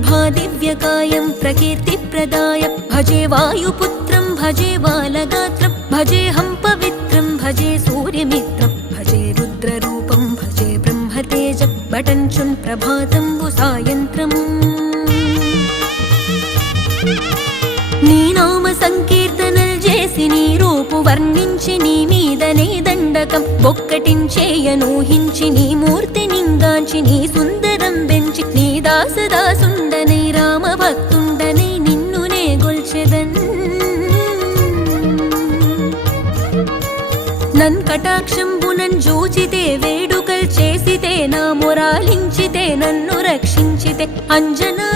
ప్రభాదివ్యకాయం ప్రకీర్తిప్రదాయ భజే వాయుపుత్రం భజే బాలగాత్రం భజేహం పవిత్రం భజే సూర్యమిత్రం భజే రుద్రరూపం భజే బ్రహ్మతేజం బటంచున్ ప్రభాతంబు సాయంత్రము నీ నామ సంకీర్తనల్ చేసి నీ రూపు వర్ణించి నీ మీదనే దండకం బొక్కటించేయనూహించి నీ మూర్తి నింగాంచి నీ సుందరం బెంచి నీ దాసదాసుండనై రామ భక్తుండనై నిన్నునే గొల్చెదన్ నన్ కటాక్షంబునన్ జూచితే వేడుకల్ చేసితే నా మొరాలించితే నన్ను రక్షించితే అంజనా